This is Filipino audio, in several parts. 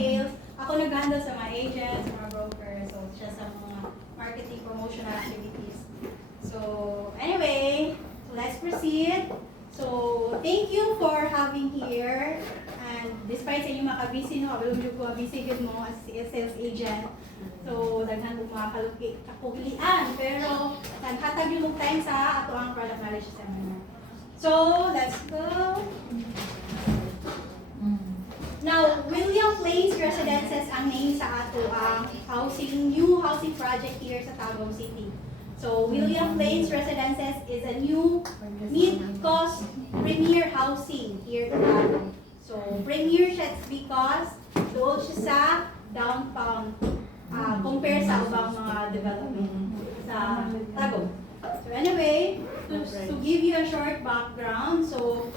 sales. Ako nag-handle sa mga agents, mga brokers, so siya sa mga marketing promotional activities. So anyway, so let's proceed. So thank you for having here. And despite sa inyo busy no, abalong ko busy good mo as a sales agent. So daghan ko mga kakuglian, pero naghatag yung time sa ato ang product knowledge seminar. So let's go. Now, William Place Residences ang name sa ato ang new housing project here sa Davao City. So, William Place Residences is a new mid-cost premier housing here in Davao. So, premier siya because doon siya sa downtown compare sa ubang mga development sa Davao. So, anyway, to give you a short background, so,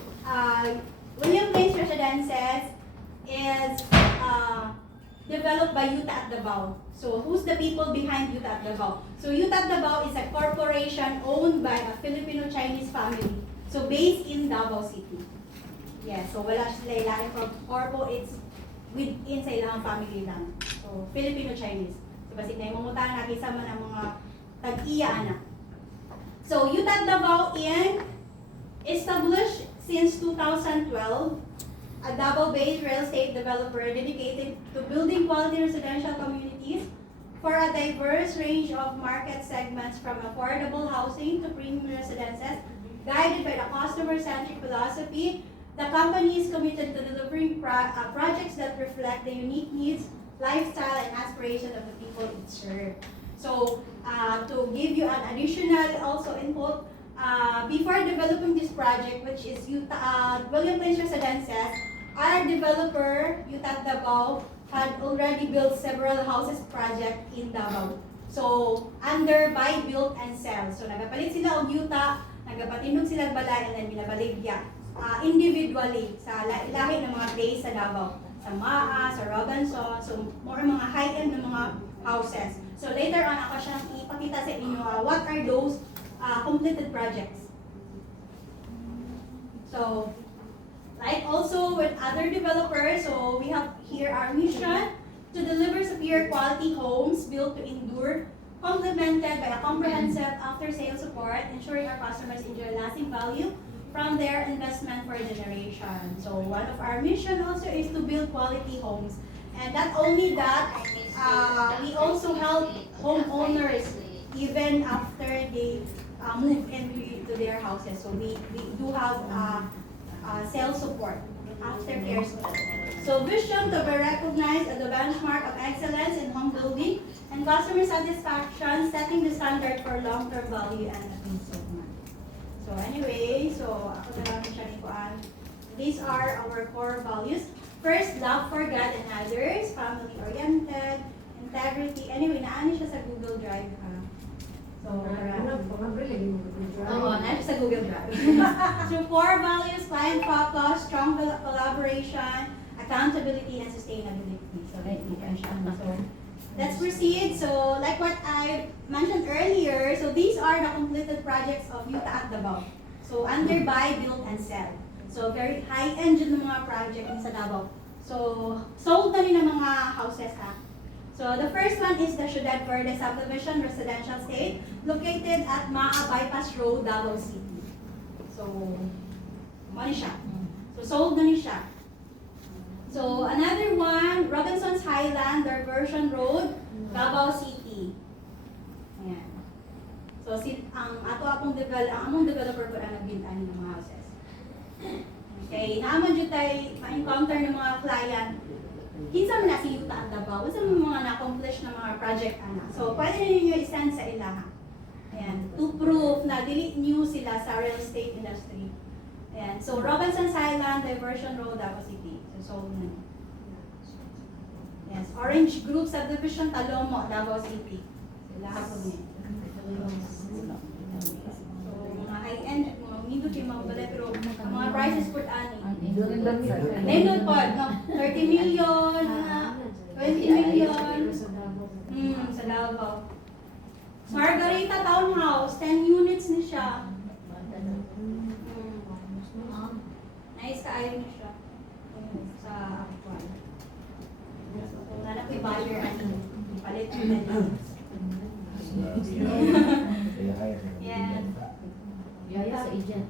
William Place Residences is developed by Utah at Davao. So who's the people behind Utah at Davao? So Utah at Davao is a corporation owned by a Filipino-Chinese family. So based in Davao City. Yes, so wala sila ilahin from corpo, it's within sa ilang family lang. So Filipino-Chinese. So basic na yung mamutahan natin sa mga tag-iya anak. So Utah at Davao in established since 2012. A Davao-based real estate developer dedicated to building quality residential communities for a diverse range of market segments from affordable housing to premium residences. Guided by the customer-centric philosophy, the company is committed to delivering projects that reflect the unique needs, lifestyle, and aspirations of the people it serves. So, to give you an additional also input, before developing this project, which is William Place Residences, our developer, Utah Davao, had already built several houses project in Davao. So, under buy, build, and sell. So, nagapalit sila og Utah, nagapatinog sila balay, and then binabaligya individually sa lahi ng mga place sa Davao. Sa Maa, sa Robinson, so more mga high-end ng mga houses. So, later on, ako siyang ipakita sa inyo what are those completed projects. So, like also with other developers, so we have here our mission to deliver superior quality homes built to endure, complemented by a comprehensive after-sales support, ensuring our customers enjoy lasting value from their investment for generation. So one of our mission also is to build quality homes. And not only that, we also help homeowners even after they move into their houses. So we do have sales support, aftercare support. So vision to be recognized as the benchmark of excellence in home building and customer satisfaction, setting the standard for long-term value and peace of mind. So anyway, so ako na lang siya ni Kuan. These are our core values. First, love for God and others, family-oriented, integrity. Anyway, naani siya sa Google Drive ha. So, nasa sa Google Drive. So, core values, client focus, strong collaboration, accountability, and sustainability. So, let's proceed. So, like what I mentioned earlier, so these are the completed projects of Utah at Davao. So, under buy, build, and sell. So, very high-end yung mga project sa Davao. So, sold na rin ang mga houses ha. So, the first one is the Ciudad Verde Subdivision Residential Estate located at Maa Bypass Road, Davao City. So, money siya. So, sold na rin siya. So, another one, Robinson's Highland Diversion Road, Davao City. Ayan. So, ang among developer ko ang nagbintaan ng mga houses. Okay, naaman dyan tayo ma-encounter ng mga client. Kinsa man na si Utah at Davao, sa mga na-accomplish na mga project ana. So, pwede ninyo i-send sa ilaha. Ayan, to prove na dili new sila sa real estate industry. Ayan, so Robinson's Highland Diversion Road, Davao City. So, sold na. Yes, Orange Group Subdivision, Talomo, Davao City. Sila hapon niya. So, mga high-end, mga nindot yung mga balay, pero mga prices po ani. Nindot po, no? 30 million, 20 million. Sa Davao. Margarita Townhouse, 10 units na siya. Nice kaayo na siya. Sa hire ano, palit yung Yes. Yaya sa agent.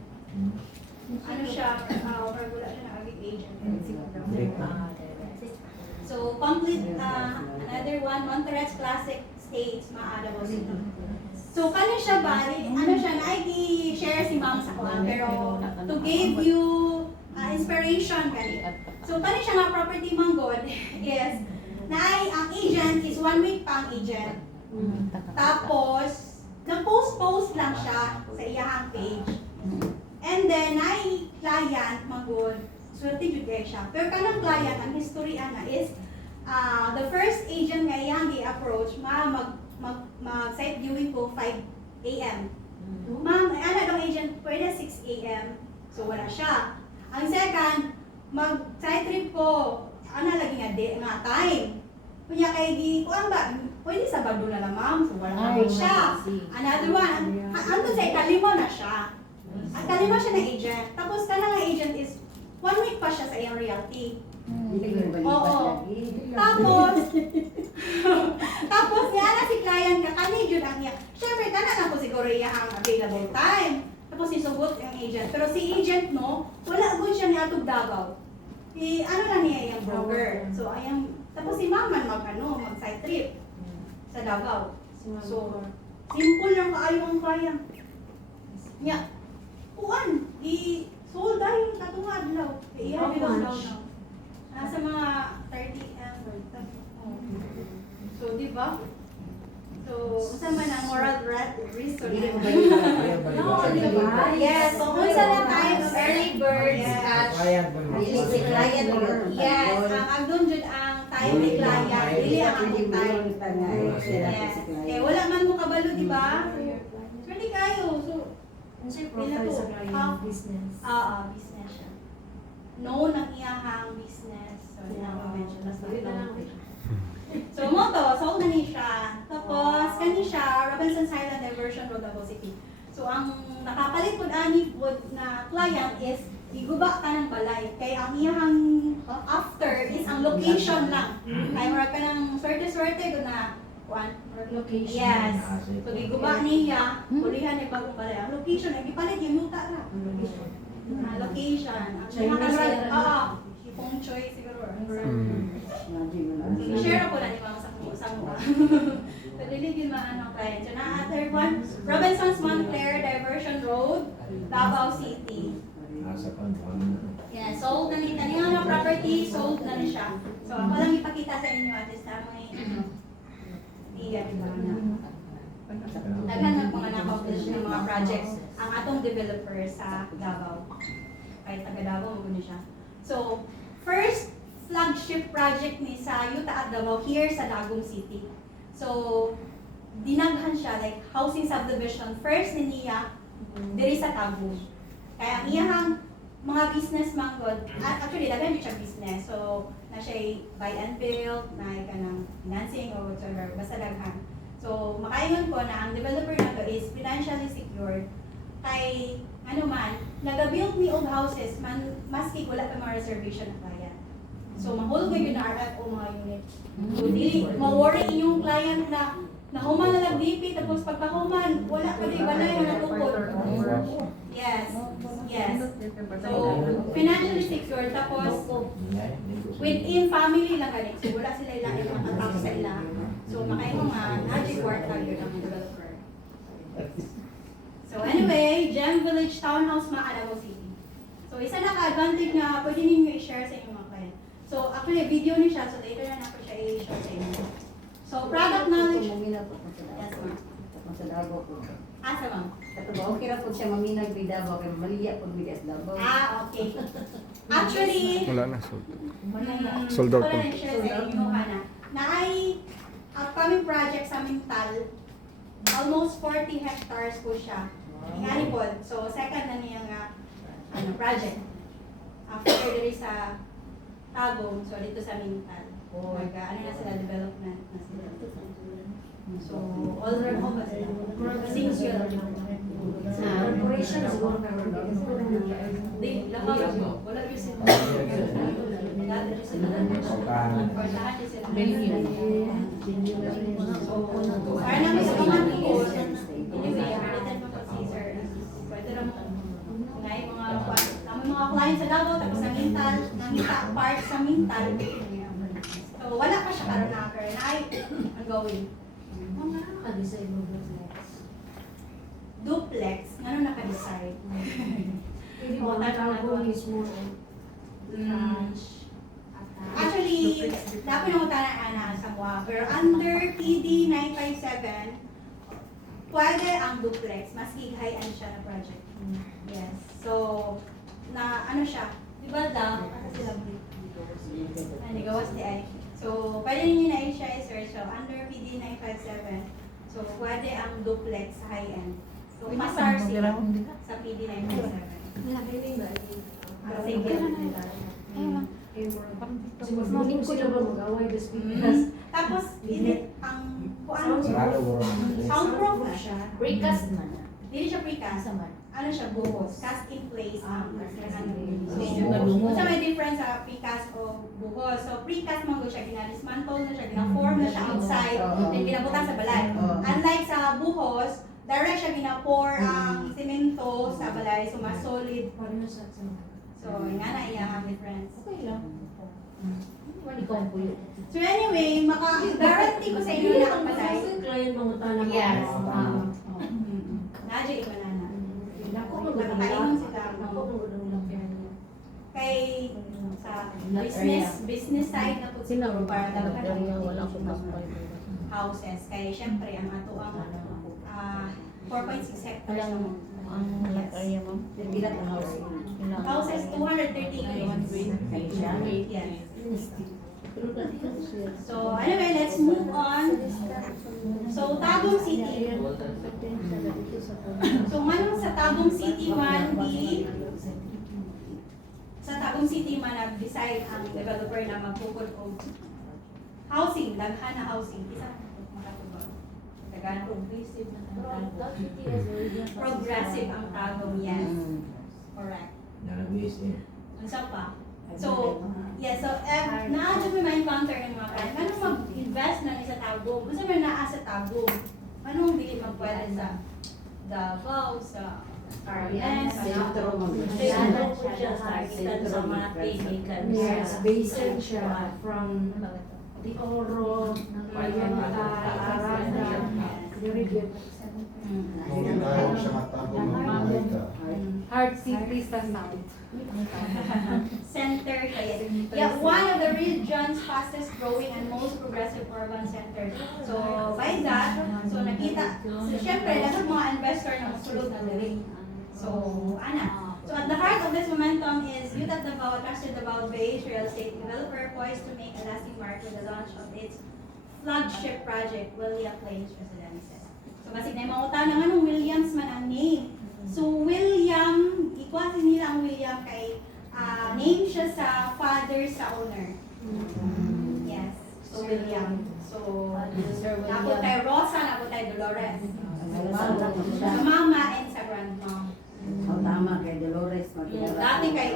Ano siya, or wala siya na aging agent. So, complete, another one, Monterrey Classic States, Davao City. So, kani siya ba, ano siya, na-share si ma'am sa kuha, pero to give you inspiration kani. So, kani siya nga property manggod is, ang agent is 1 week pang agent. Tapos, nag-post lang siya sa iyahang page. And then, client manggod, swerte jud kay siya. Pero kanang client, ang history ana is, the first agent nga iyang gi-approach, mag-site viewing ko 5 a.m. Ma'am, ano daw agent, pwede 6 a.m. So wala siya. Ang second, mag-site trip ko, ano lagi nga time. Kunya kay kuan ba, pwede sa Sabado na lang ma'am, so wala na siya. Another one, andun sa ikalima na siya. Ang kalima siya na agent. Tapos ka nga agent is 1 week pa siya sa iyang realty. Oo. Tapos niya na si client ka, kani jud ang iya. Syempre, kana na ko siguro iya ang available time. Tapos isugot ang agent. Pero si agent no, wala gud siya niatog Davao. Ano lang niya iyang broker. So, tapos si mama mag-side trip sa Davao. So, simple lang kaayo ang client. Nya, kuan, sold dahil katungad law. Iya bilang daw na. Nasa mga 30 M. So, di ba? So, unsa man ang moral reason? Yes, so unsa na time early birds at client. Yes, ang doon jud ang time ni client, dili ang akong time. Yes. Kaya wala man mo kabalo, di ba? Pwede kayo. So, Ano siya profile sa client business? Business siya. No, nang iyahang business. So, na-mention na sa So, mo to, sold na ni siya. Tapos, kani siya, Robinson's Highland Diversion Road, Davao City. So, ang nakapalit po na client is, iguba ka ng balay. Kaya ang iyahang after is ang location lang. Kaya mara ka ng swerte-swerte doon na Location. Yes. So, iguba niya, pulihan niya bagong balay. Ang location, nagipalit yung luta na. Location. Ang mga ipong choice siguro. I-share ko lang yung mga sa mga. So, liligin maano client. So, na-other one, Robinson's Montclair Diversion Road, Davao City. Yeah, sold na ni kanina mga property, sold na ni siya. So, ako lang ipakita sa inyo at least na may daghan ng mga na-accomplish ng mga projects ang atong developer sa Davao. Kahit taga Davao, mo siya. So, first flagship project ni sa Yuta at Davao here sa Dagom City. So, dinaghan siya, like housing subdivision. First ni niya, diri sa Tagum. Kaya ang iyang mga business manggod, actually, daghan siya business. So, na siya buy and build, na ka ng financing or whatever, basta daghan. So, makaingon ko na ang developer na to is financially secured. Kay, ano man, nag-build ni og houses, maski wala pa mga reservation na client. So, mahulog yun na RFO mga unit. So, dili, ma-worry inyong client na nahuman na lang BP, tapos pagkahuman, wala pa rin balay na natukod. Yes. Yes. So, financially secure, tapos within family lang ganit. So, wala sila ilang attack sa ila. So, makaingon nga, magic word yun ang developer. So, anyway, Gem Village Townhouse, Davao City. So, isa na ka-advantage na pwede ninyo i-share sa inyong mga client. So, actually, video ni siya, so later na ako siya i-share sa inyo. So, product knowledge. Yes, ma'am. Sa Davao po. Asa, ma'am? Okay ra po siya maminag bi Davao kay maliya po bigas Davao. Okay. Actually, Wala na, sold out wala po. na i-share sa inyo ka na ay upcoming project sa Mintal, almost 40 hectares po siya. Ingani po. So, second na niyang project. After diri sa Tagum, so dito sa Mintal. Ano na sila, development na sila. So, all ba sila? Since yun. Corporation siguro Wala yun sila. dati rin sila. Portahan. Portahan din sila. So, Para namin sa mga tools, anyway, haritan mo si sir. Pwede lang mo. Ngay mga client sa Davao, tapos nangita part sa Mintal. So, wala pa siya karon na karon ay ang gawin. naka-design mo duplex. Duplex, ano naka-decide? Hindi mo tatago mismo. Actually, dapat nung tanaan sa mga, pero under PD 957, pwede ang duplex, mas gigayan siya na project. Yes. So, na ano siya, di ba daw, sila gawas di ay. So, pwede ninyo na siya i-search. So, under PD 957, so pwede ang duplex sa high-end. So, pasar sila sa PD 957. Sige. Kasi mas muling ko na ba mag-away this because Tapos, ang kuan Sarado mo. soundproof na siya. precast man. Dili siya precast. Ano siya, buhos. Cast in place ang Buhos. so may difference sa precast o buhos. So precast man siya, gina-dismantle na siya, gina-form na siya outside, then ginabutan sa balay. Unlike sa buhos, direct siya gina-pour ang semento sa balay, so mas solid. Paano sa So, nga na iya ang difference. okay lang. Wali ko ang puyo. So anyway, maka-guarantee ko sa inyo na ang balay. Client mga tanong. Yes. Mm. Nadya iba na na. Nako, Nakakainom sila. Nako, magandang lang yan. Kay sa Not business side na po siguro para daw wala ko houses. Kaya syempre, ang ato ang 4.6 hectares. ang area mo. Bilat ang house. Houses 238. Yes. So anyway, let's move on. So Tagum City. So manong sa Tagum City man sa Tagum City man nag-decide ang developer na magpukod og housing, daghan na housing. Isa makatubag. Daghan progressive na progressive ang Tagum, yes. Correct. Unsa pa? So, yes, so na-adyo may ma-encounter ng mga client. Anong mag-invest na sa Tagum? Gusto mo naa sa Tagum? Anong dili magpwede sa Davao, sa Carles, Sentro mo. Sentro po siya sa mga technical. Yes, based siya from the Oro, Payanta, Aranda, very good. Heart City sa South. center kaya. Yeah, one of the region's fastest growing and most progressive urban centers. So, by that, so nakita, so syempre, lahat mga investor na masulog na dali. So, ana. So, at the heart of this momentum is Youth at Davao, trusted Davao-based real estate developer poised to make a lasting mark with the launch of its flagship project, William Plains Residences. So, basig na yung mga utang ng anong Williams man ang name. So, William, ikwasin nila ang William kay name siya sa father sa owner. Yes. So, William. So, napot tayo Rosa, napot tayo Dolores. Sa mama and sa grandma. Tama kay Dolores. Dati kay,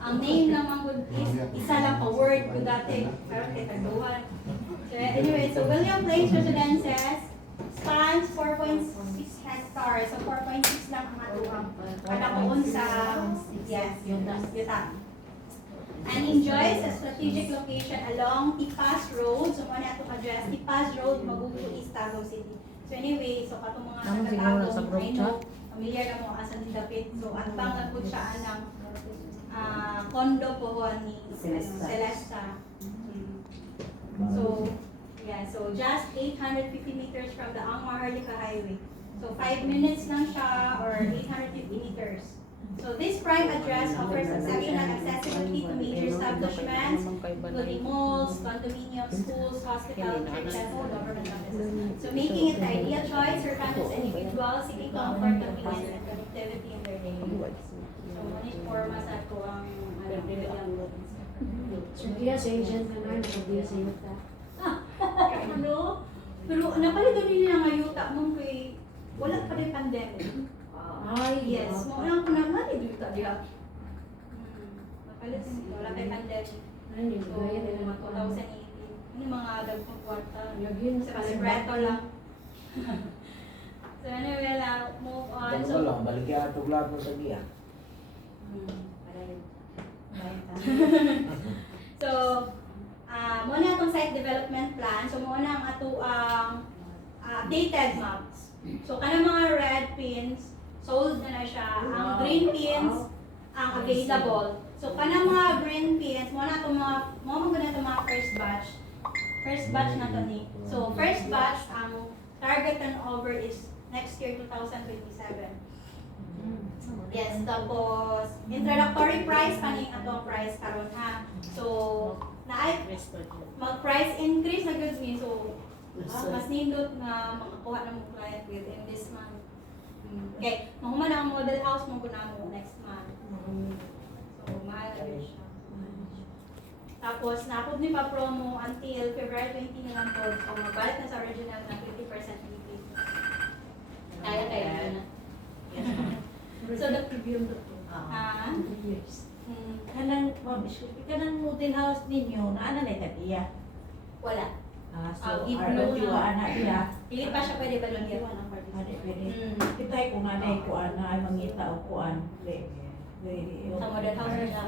ang name naman ko is isa lang pa word ko dati. Pero kay Taguan. So, anyway, so William Plains Residences spans 4.6 hectares. So, 4.6 lang ang atuang kadakoon sa, yes, Yuta. And enjoys a strategic location along Tipas Road. So, muna itong address, Tipas Road, Magugu, East Tagum City. So, anyway, so katong mga taga-Tagum, I know, familiar na mo asan ni Dapit. So, at bang po siya ng condo po ni Celesta. So, yeah, so just 850 meters from the Angmar-Harlika Highway. So 5 minutes lang siya or 850 meters. So this prime address offers exceptional accessibility to major establishments, including malls, condominiums, schools, hospitals, churches, and government offices. So making it the ideal choice for families and individuals seeking comfort, convenience, and connectivity in their daily lives. So manish forma sa ko ang So, kaya sa agent ka na, nakabila sa iyo ta. ano? Pero napalitan nyo na nga yuta mong kay wala pa rin pandemic. Ay, Yes, mo lang ko na nga yuta diha. Napalitan nyo, wala pa rin pandemic. Ano, So, gaya nila mga ng 2018. Yung mga dagpong kwarta. Lagyan Sa libreto lang. So, anyway, move on. Ito So, ko lang, baligyan ito lahat ng tagiya. So, muna itong site development plan. So, muna ang ato ang updated maps. So, kanang mga red pins, sold na siya. Ang green pins, ang available. So, kanang mga green pins, muna itong mga first batch. First batch na to ni. So, first batch, ang target turnover is next year, 2027. Yes, tapos introductory price kaning atong price karon ha. So, naay mag-price increase na gud mi. So, mas nindot nga makakuha na mo client within this month. Okay, mahuman ang model house mo na mo next month. So, mahal na rin siya. Tapos, napod ni pa promo until February 20 na lang po. So, magbalik na sa original na 50% increase. Kaya na. So, the preview to. Ah. Yes. Hmm, Kanang, kanang model house ninyo, na ano na itagiya? wala. So, Give ROT no wa na. ana iya. Dili pa siya pwede balungit. Ano pwede? Hmm. Kitay kung nanay kuan na ay mangita o kuan. Sa model house na siya.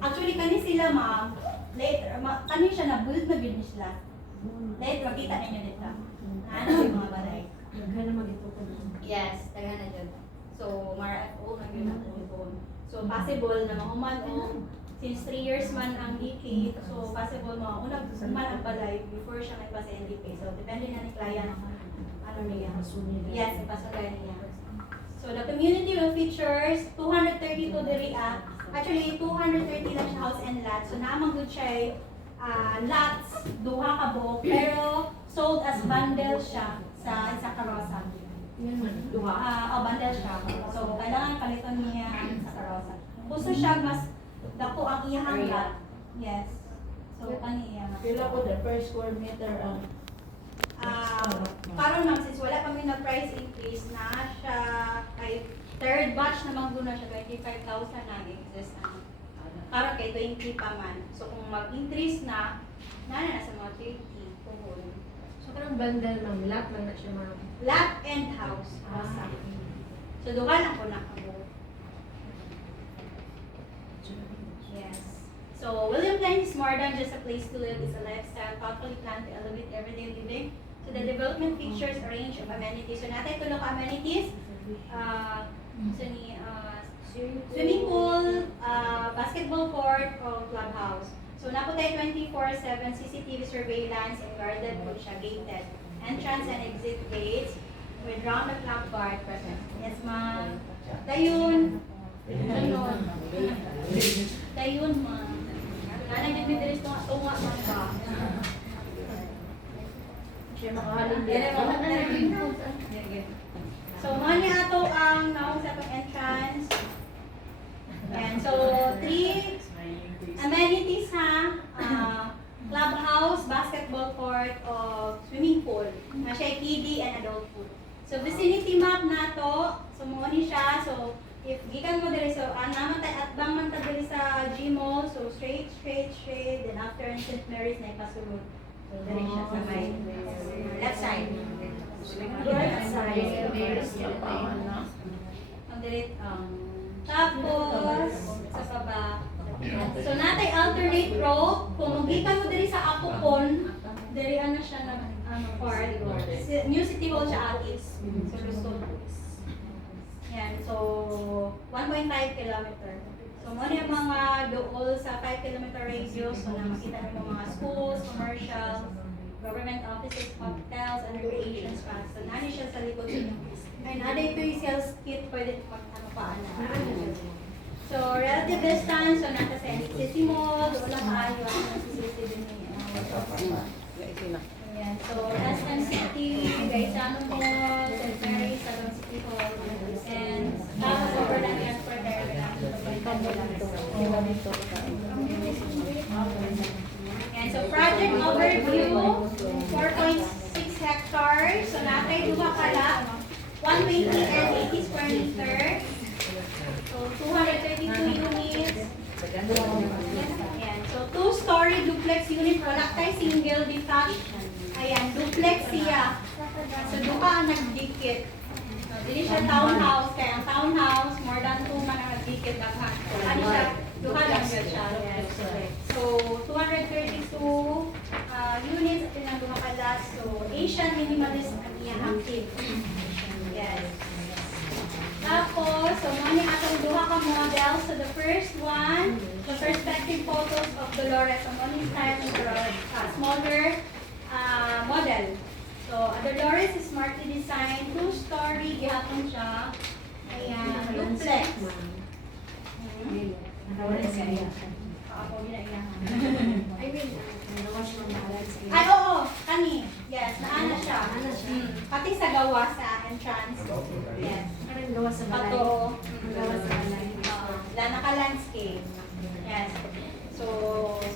Actually, kani sila ma'am, later, kani siya na-build na business sila. Later, makita ninyo dito. Ano yung mga balay? Daghan naman ito ko. Yes, taga na dyan. So, mara FO na yun ang phone. So, possible na mahuman o since 3 years man ang DK, so possible maunag man ang balay before siya nagpa sa NDP. So, depende na ni client ano niya. Yes, ipasagay niya. So, the community will features 232 diri actually 230 lang siya house and lot. So, naamang good siya lots, duha ka buok, pero sold as bundle siya sa karosa. Duha, bundle siya. So, kailangan palitan niya sa karosa. Gusto siya mas dako ang iyang lot. Yes. So, kaniya. Pila ko the per square meter ang Karon ma'am, since wala kami na price increase na siya kay third batch na mangguna siya 25,000 na exist na. Karon kay 20 pa man. So kung mag-increase na sa mga 30 puhon. So, karang bundle ma'am, lahat man na siya ma'am. Lot and house. So duha lang ko na ako. Yes. So William Plain is more than just a place to live. It's a lifestyle thoughtfully planned to elevate everyday living. So the development features a range of amenities. So natay tulo ka amenities. Swimming pool, basketball court, o clubhouse. So napo tayo 24/7 CCTV surveillance and guarded po siya, gated. Entrance and exit gates with round-the-clock guard present. Yes, ma'am. Dayon. Dayon, ma'am. Nanay din bidilis tunga man ba? Siya makahalin So, mga niya ato ang naong sa itong entrance. Yan. So, 3 amenities ha. Clubhouse, basketball court, o swimming pool. Na siya kiddie and adult pool. So, vicinity map na to. So, mga ni siya. So, if gikan mo diri so naman tay at bang man ta diri sa Gmall, so straight, then after in St. Mary's na ipasulod. So, diri siya sa may left side. Right side. Ang dirit tapos sa baba. So natay alternate road kung magikan mo diri sa Apocon, diri ano siya na part. New City Hall siya atis. So Luzon. Yan. So 1.5 kilometer. So mo yung mga dool sa 5 kilometer radius so na makita mo mga schools, commercial, government offices, hotels, and recreation spots. So nani siya sa likod niya. And ada ito yung sales kit pwede ano pa ana. So relative distance so nata sa City Mall, wala kaayo ang CCTV din niya. Ayan. So SM City, Gaetano Mall, St. Mary's, Salon City Hall, and tapos overland transport area. And so project overview, 4.6 hectares. So natay duha kala, 120 and 80 square meter. So 232 units. Ayan. So So, 2-story duplex unit, wala tayo single detached. Ayan, duplex siya. So, duha ang nagdikit. So, dili siya townhouse, kaya ang townhouse, more than 2 man ang nagdikit. Ano siya? Duha lang siya. So, 232 units at yun ang duha ka last. So, Asian minimalist ang iyang active. Yes. Tapos, so mani atong duha ka models. So the first one, the perspective photos of Dolores. So mani style ng smaller model. So Dolores is smartly designed, 2-story, gihapon siya. Ayan, duplex. Ako, ginaiyahan. I will. Nagawa siya ng landscape. Ay, oo, kani. Yes, naana siya. Pati sa gawa sa entrance. Yes. Parang gawa sa balay. Pato. Gawa sa balay. Naka-landscape. Yes. So,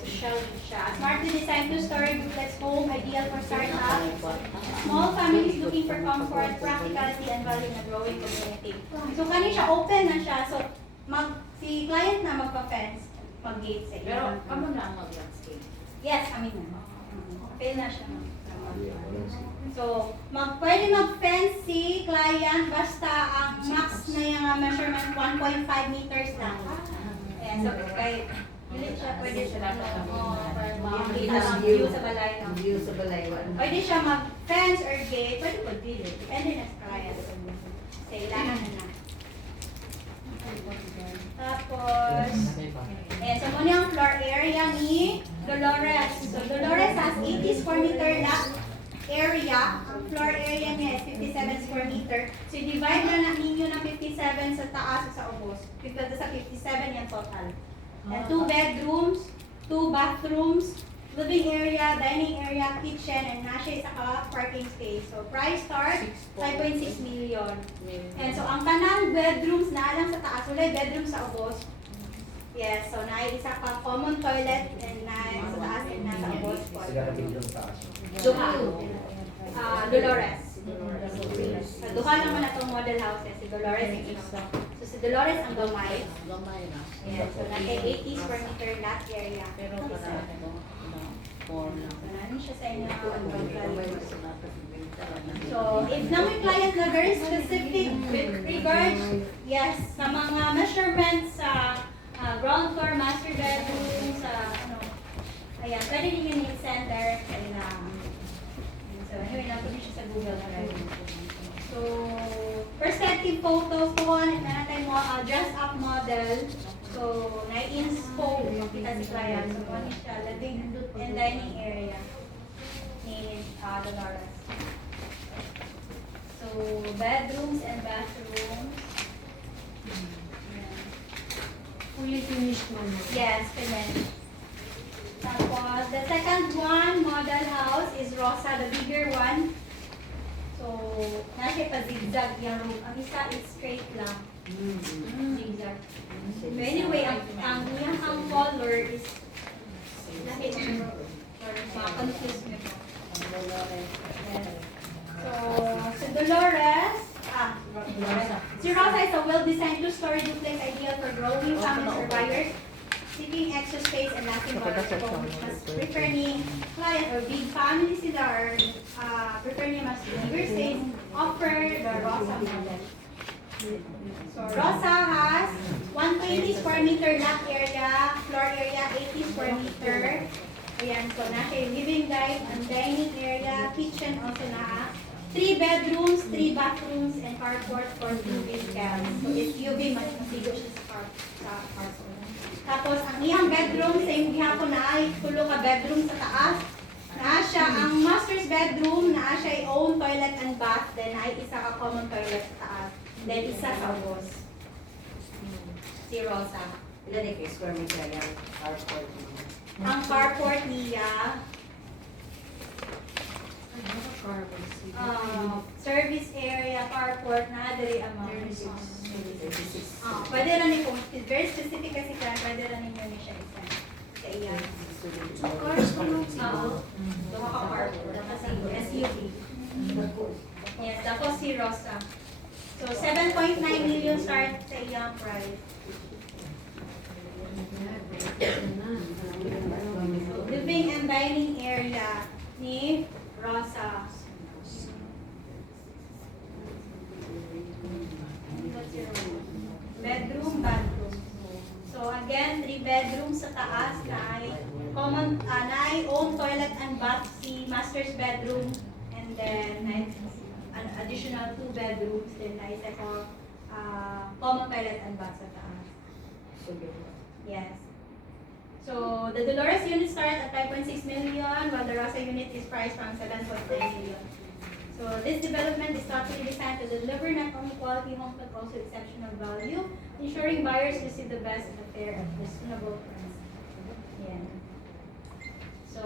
social siya. Smartly designed 2-story duplex home, ideal for startups. Small families looking for comfort, practicality, and value in a growing community. So, kani siya, open na siya. So, si client na magpa-fence, mag-gate sa iyo. Pero kamo na ang mag-landscape. Yes, amin na. Okay na siya. So, pwede mag-fence si client basta ang max na yung measurement 1.5 meters lang. Ayan, so kahit pwede siya lang. Makikita ang view sa balay. No? View sa balay. Pwede siya mag-fence or gate. Pwede po dito. Depende na sa client. Sa ilangan na. Tapos, ayan, so muna yung floor area ni Dolores. So, Dolores has 80 square meter lot area. Ang floor area niya is 57 square meter. So, i-divide na ninyo ng 57 sa taas at sa ubos. Because sa 57 yung total. And 2 bedrooms, 2 bathrooms, living area, dining area, kitchen, and nasa isa ka parking space. So, price start, 5.6 million. And so, ang tanang bedrooms na lang sa taas, wala bedroom sa ubos. Yes, so isa ka common toilet and sa taas and nasa ubos. Sila ka biglang taas. Duha. Dolores. So, duha naman na itong model houses. Si Dolores yung isa. So, si Dolores ang gamay. Gamay na. Yes, so nasa 80 square meter lot area. Pero para form lang. So, nani siya sa inyo ang total. So, So, if na may client na very specific with regards, yes, sa mga measurements sa ground floor, master bedroom, sa ayan, pwede din yung need center. So, anyway, napunod siya sa Google Drive. So, perspective photos, kuha na natin mo, dress-up model. So, na-inspo, makita si client. So, kuha niya siya, living and dining area ni Dolores. So, bedrooms and bathrooms. Fully finished man. Yes, finished. Tapos, the second one, model house, is Rosa, the bigger one. So, nasa pa zigzag yung room. Ang isa is straight lang. Zigzag. So, anyway, ang iyang color is nakita mo. Confused mo. So, si Dolores, si Rosa is a well-designed 2-story duplex ideal for growing families or buyers seeking extra space and lasting water flow, which mas prefer ni client or big families sila or prefer niya mas bigger space, offer the Rosa model. So, Rosa has 120 square meter lot area, floor area 80 square meter. Ayan, so nasa living dining area, kitchen also na. 3 bedrooms, 3 bathrooms, and carport for 2 vehicles. So, if UV, mas masigo siya sa carport. Tapos, ang iyang bedroom, sa yung gihapon na ay tulo ka bedroom sa taas. Naa siya, ang master's bedroom, naa siya ay own toilet and bath, then ay isa ka common toilet sa taas. Then isa sa ubos. Si Rosa. Ilan yung square meter yan? Ang carport niya, service area, carport, na diri amount. Pwede rin kung very specific kasi kaya pwede rin ninyo siya isa. Sa iya. Duha ka carport. Tapos si SUV. Yes, tapos si Rosa. So, 7.9 million start sa iyang price. dining area ni Rosa. Bedroom, bathroom. So again, 3 bedrooms sa taas na ay common, na ay own toilet and bath si master's bedroom, and then an additional 2 bedrooms din na isa ko common toilet and bath sa taas. Yes. So the Dolores unit started at 5.6 million, while the Rosa unit is priced from 7.9 million. So this development is thoughtfully designed to deliver not only quality homes but also exceptional value, ensuring buyers receive the best at a fair and reasonable price. Yeah. So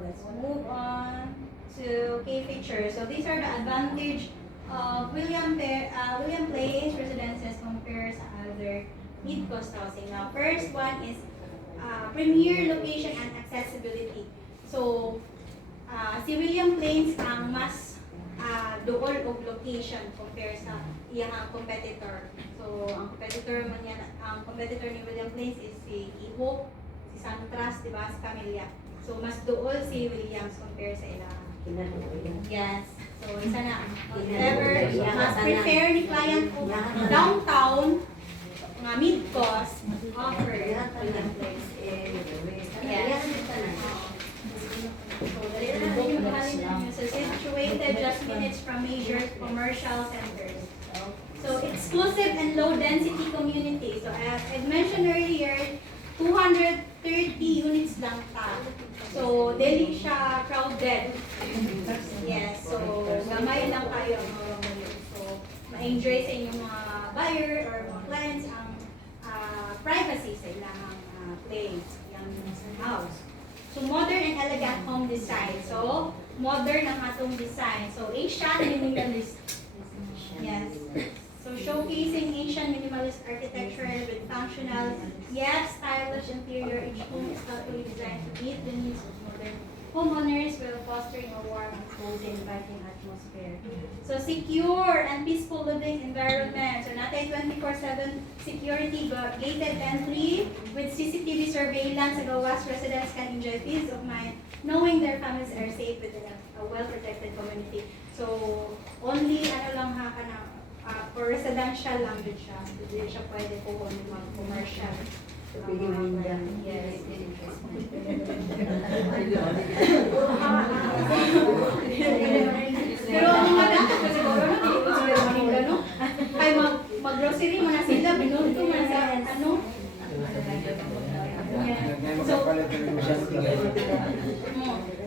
let's move on to key features. So these are the advantage of William Place residences compared sa other mid-cost housing. Now, first one is premier location and accessibility. So si William Place ang mas dool og location compare sa iyang competitor. So ang competitor ni William Place is si Iho, si Santras, di ba, si Camellia. So mas dool si Williams compare sa ilang. Yes. So isa na. However, mas prefer ni client ko downtown nga mid-cost offer William Place. Yes. So situated just minutes from major commercial centers. So exclusive and low density community. So as I mentioned earlier, 230 units lang ta. So dili siya crowded. Yes. So gamay lang kayo ang mga unit. So ma-enjoy sa inyong mga buyer or mga clients ang privacy sa ilang place, yung house. So modern and elegant home design. So modern ang atong design. So Asian minimalist. Yes. So showcasing Asian minimalist architecture with functional yet stylish interior. Each home is thoughtfully designed to meet the needs of modern homeowners while fostering a warm and cozy inviting atmosphere. So secure and peaceful living environment. So natay 24/7 security gated entry with CCTV surveillance. Sa gawas residents can enjoy peace of mind knowing their families are safe within a well-protected community. So only lang ha ka na for residential lang din siya. Hindi siya pwede po kung mga commercial. Yes. Pero ang mga dati ko siguro na hindi ko sila maning gano'n. Ay mag-grocery mo na sila, binuto mo na sa ano.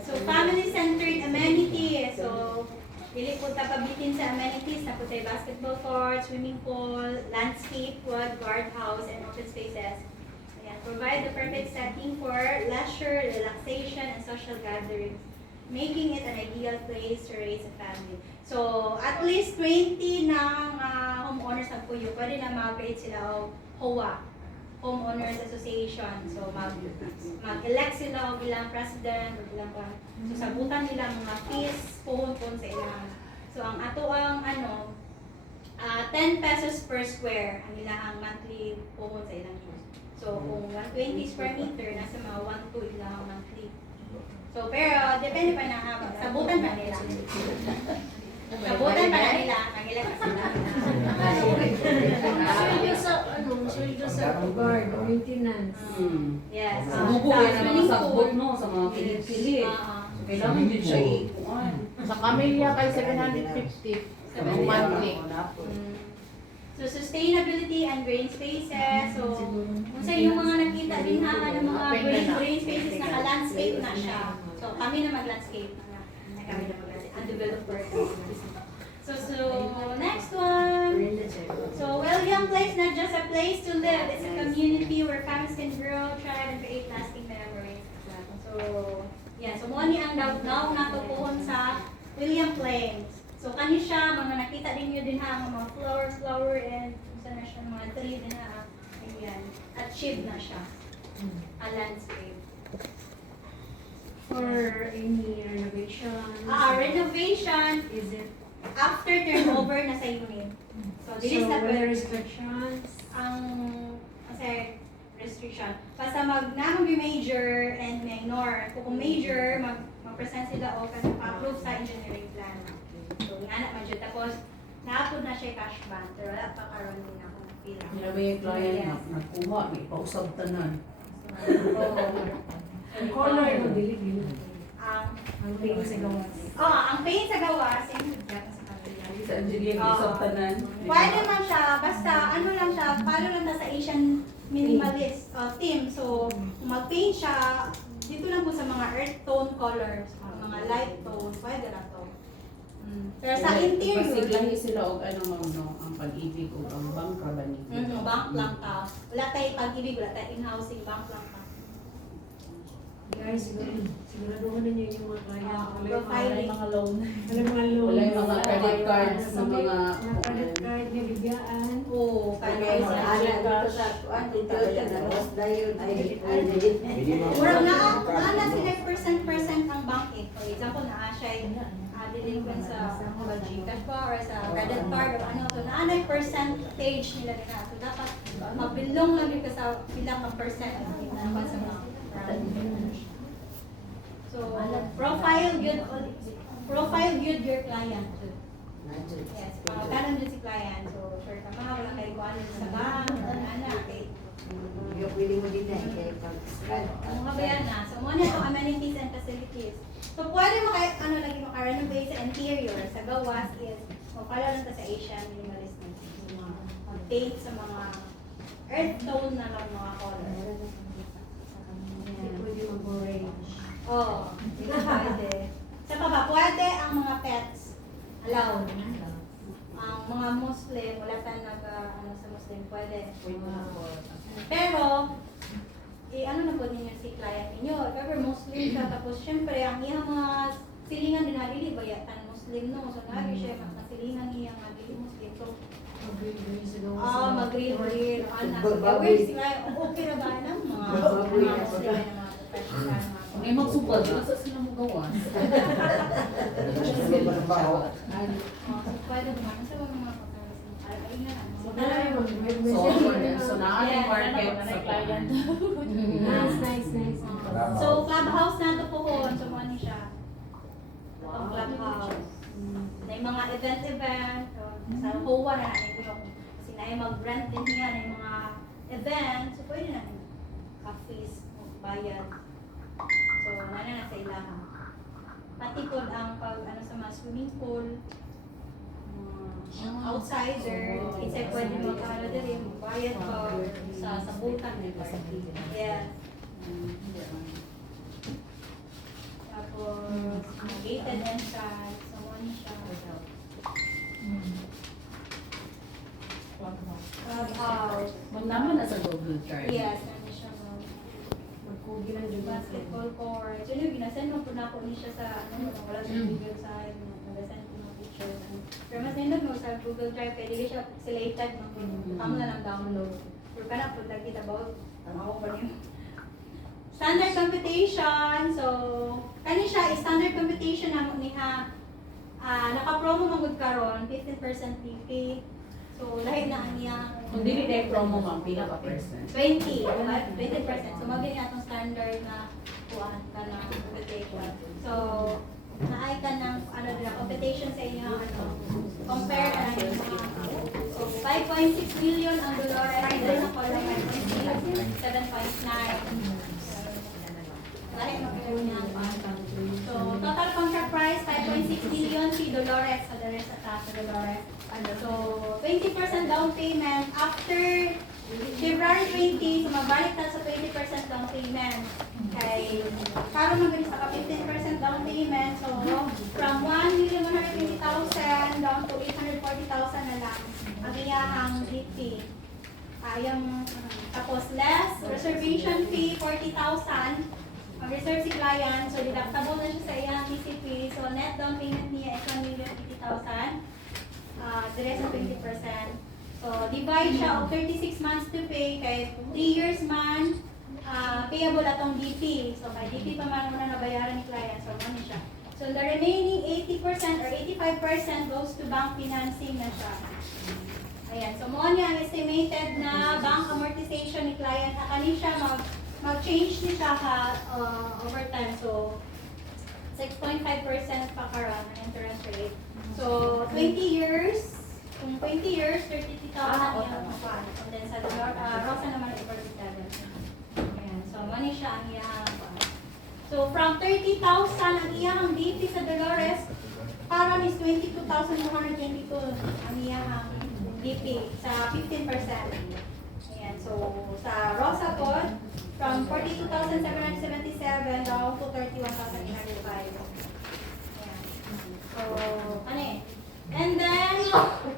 So family-centered amenities. So dili po ta pabitin sa amenities na po tayo basketball court, swimming pool, landscape, wood, guardhouse, and open spaces. Provide the perfect setting for leisure, relaxation, and social gatherings, making it an ideal place to raise a family. So, at least 20 ng homeowners na po yun. Pwede na mag-create sila o HOA, Homeowners Association. So, mag-elect sila o bilang president o bilang so, sagutan nila mga fees po sa ilang. So, ang ato ang 10 pesos per square ang ilang monthly po sa ilang. So, kung 120 square meter, nasa mga 1.2 ilang monthly. So, pero, depende pa na habang. Sabutan pa nila. Sabutan pa na nila. Nag-ilan pa sila. Sweldo sa guard, maintenance. Yes. Bugo yan ang mga sagbot mo sa mga kilit-kilit. Kailangan din siya ikuan. Sa Camellia kay 750 monthly. So, sustainability and green spaces. So, kung sa yung mga nakita din ha, ng mga green spaces, naka-landscape na siya. So, kami na mag-landscape. Kami na mag-landscape. Ang developer. So, next one. So, William Place, not just a place to live. It's a community where families can grow, thrive, and create lasting memories. So, yeah. So, mo ni ang daw natupuhon sa William Place. So, kani siya, mga nakita din nyo din ha, mga flower, and saan na siya, mga tree din ha. Ayan. Achieved na siya. A landscape. For any renovation. Renovation, Is it? after turnover na sa unit. So, this is So, na wala restrictions? kasi restriction. Basta may major and minor. Kung major, mag-present sila o approve sa engineering plan. So, anak man dyan. Tapos, na-upload na siya cash ban. Pero wala pa karoon din ako napila. Nilabay yung client na nagkuha, may pausab tanan. Ang color mo, dili. Ang paint sa gawas. ang paint sa gawas, yung sa kanila. Sa engineer, usab tanan. Pwede man siya, basta ano lang siya, follow lang na sa Asian minimalist team. So, kung mag-paint siya, dito lang po sa mga earth tone colors, mga light tone, pwede na to. Pero sa interior, Pasiglahi sila og ano ma'am no, ang pag-ibig o ang bangka ba ni? bank lang ta. Wala tayong pag-ibig, wala tayong in-housing, bank lang ta. Guys, siguraduhan ninyo yung mga client. Profiling. Mga loan. Wala mga loan. Wala yung mga credit cards sa mga credit card, may bigyaan. Oo, kaya Okay, sa ana dito sa kuan dito siya na was dayon ay murag na sila percent ang bank eh. For example, naa siya delinquent sa mga Gcash ba or sa credit card or ano. So, naa na percentage nila nila. So, dapat mabilong lang yun ka sa bilang ng percent na dapat sa bank. So, profile good your client. Yes, ganon din si client. So, sure ka ma, wala kayo kuha sa bank, anak, eh. yung pili mo din na kay pag-spread. Ang mga bayan na. So, muna itong amenities and facilities. So, pwede lagi maka-renovate sa interior, sa gawas is, follow lang sa Asian minimalist paint sa mga earth tone na lang mga color. Pwede mag-orange. Oo, pwede. Sa baba, pwede ang mga pets allowed. Ang mga Muslim, wala tayong sa Muslim, pwede. Pero, ano na po ninyo si client ninyo? If ever Muslim ka, tapos syempre, ang iyang mga silingan din nalili, bayatan Muslim no? So, lagi siya, masilingan niya nga dili Muslim. So, Mag-grill sa gawas. mag-grill, anak. Gawin sila, okay na ba ng mga Muslim, ng mga professional, Kung may magsubad, nasa sila mo gawas. So, pwede naman. Sa mga So naaning market sa client. Nice. So, clubhouse na ito po ko. So, ano siya? Itong clubhouse. May mga event. So, sa COA na natin ko yung kasi na yung mag-rent din niya na yung mga event. So, pwede na cafes, bayad. So, nana na sa ilahan. Pati po ang sa mga swimming pool. Outsider, inside pwede mag-ano din, bayad pa sa sabutan. Yes. Tapos, gated entrance, so ano siya. Clubhouse. Mag naman na sa Google card. Yes, ano siya mo. Magkugi lang dyan. Basketball court. So, yun, ginasend mo po na ako niya sa, wala sa video sa nag-send ko ng pictures. Pero mas nindot mo sa Google Drive, pwede siya pixelated, kamo na lang download. Pero ka na po, nagkita ba? Tanaw ba niyo? Standard computation. So, kani siya, standard computation na niya, naka-promo magod karon 15% PP. So, lahit na ang iyang Kung dili day promo ma'am, pila ka percent? 20%. So, magiging atong standard na kuhaan ka ng computation. So, naay ka ng computation sa inyo, compare na yung mga, so 5.6 million ang Dolores, dahil na ko lang 5.6, 7.9. Dahil mag-pero niya ang pangkang. So, total contract price, 5.6 million si Dolores, sa Dolores at sa Dolores. So, 20% down payment after February 20, so magbalik na sa 20% down payment. Kay, para magalis na 15% down payment, so from 1,120,000 down to 840,000 na lang ang iyahang DP. Tapos less, reservation fee, 40,000. Mag-reserve si client, so deductible na siya sa iyang TCP. So net down payment niya is 1,050,000. The rest of 20%. So, divide siya of 36 months to pay, kay 3 years man, payable atong DP. So, kay DP pa man muna nabayaran ni client. So, ano siya. So, the remaining 80% or 85% goes to bank financing na siya. Ayan, so mo niya ang estimated na bank amortization ni client. Kani siya mag-change ni siya over time. So, 6.5% pa karon ang interest rate. So, 20 years, kung 20 years, 32,000 yung makuha. And then sa dollar, Rosa naman ay 47. Ayan, so money siya ang iyang. So, from 30,000 ang iyang BP sa Dolores, parang is 22,222 ang iyang BP sa 15%. Ayan, so sa Rosa po, from 42,777 down to 31,805. Ayan. So, ano eh. And then,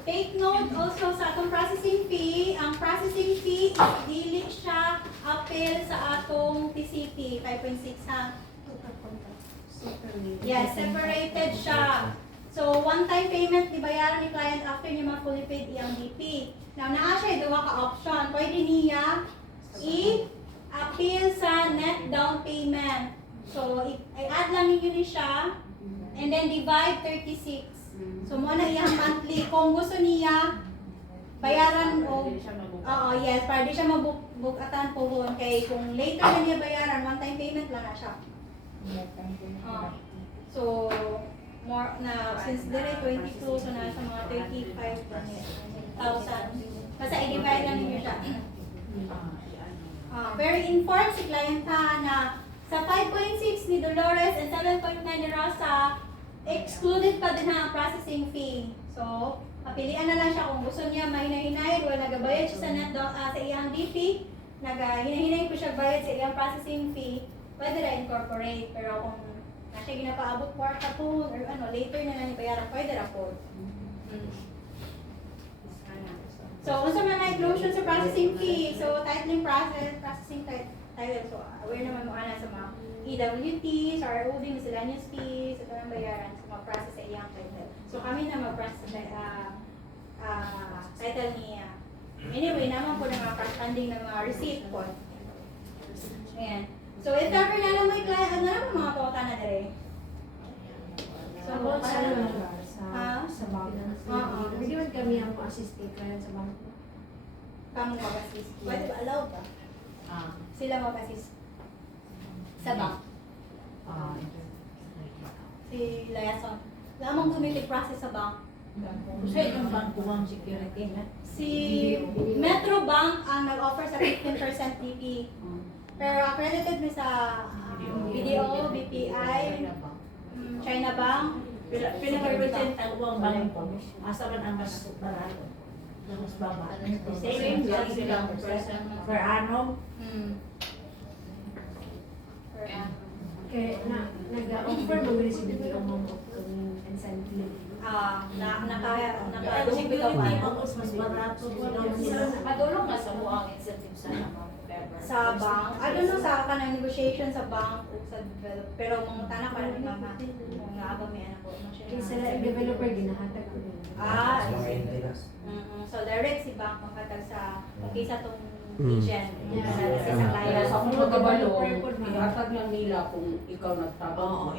take note also sa atong processing fee. Ang processing fee is dili siya appeal sa atong TCP 5.6 ha. Yes, separated siya. So, one-time payment di bayaran ni client after niya ma-fully paid iyang DP. Now, naa siya duha ka option. Pwede niya i-appeal sa net down payment. So, i-add lang ninyo ni siya and then divide 36. So, mo na iyang monthly. Kung gusto niya, bayaran o yes, para di siya mabukatan po hon. Kay kung later na niya bayaran, one-time payment lang na siya. So, more na, since dire 22, so na sa mga 35,000. Basta i-divide lang ninyo siya. Very informed si client ha na sa 5.6 ni Dolores and 7.9 ni Rosa, excluded pa din ang processing fee. So, papilian na lang siya kung gusto niya mahinahinay o nagabayad siya sa net sa iyang DP, hinahinay ko siya bayad sa iyang processing fee, pwede na incorporate. Pero kung na siya ginapaabot kwarta po or later na lang ibayaran, pwede na po. So, unsa man na inclusion sa processing fee, so titling process, processing title, so aware naman mo ana sa mga EWTs, ROD, miscellaneous fees, ito ang bayaran sa mga process sa iyang title. So, kami na mag-process sa title niya. Anyway, naman po ng mga corresponding ng mga receipt po. Ayan. So, if ever na lang may client, ano naman mga pauta na dire? So, About sa parang- ano ba? Sa bank. Hindi man kami ang assistant kaya sa bank. Kamo mag-assist. Pwede ba? Allowed ba? Sila mag-assist. Sa bank. Si Layason. Lamang gumili process sa bank. Kasi yung bangko ang security na. Si Metro Bank ang nag-offer sa 15% DP. Pero accredited mo sa BDO, BPI, China Bank. Pinag-represent ang uang bangko. Asa man ang mas barato. Mas baba. Same lang silang per annum. Per annum. Kaya nag-offer mo rin si BPO mo incentive. Security mo mas barato. Padulong nga sa buang incentive sa mga Sa bank. I don't know sa kanang negotiation sa bank o sa develop. Pero mga tanak pa rin mama. Kung naaba may anak ko. Kaya sila yung developer, ginahatag ko rin. So direct si bank magkatag sa pag-isa tong agent. Sa Kaya client. sa kung magabalo, ihatag lang nila kung ikaw nagtabang.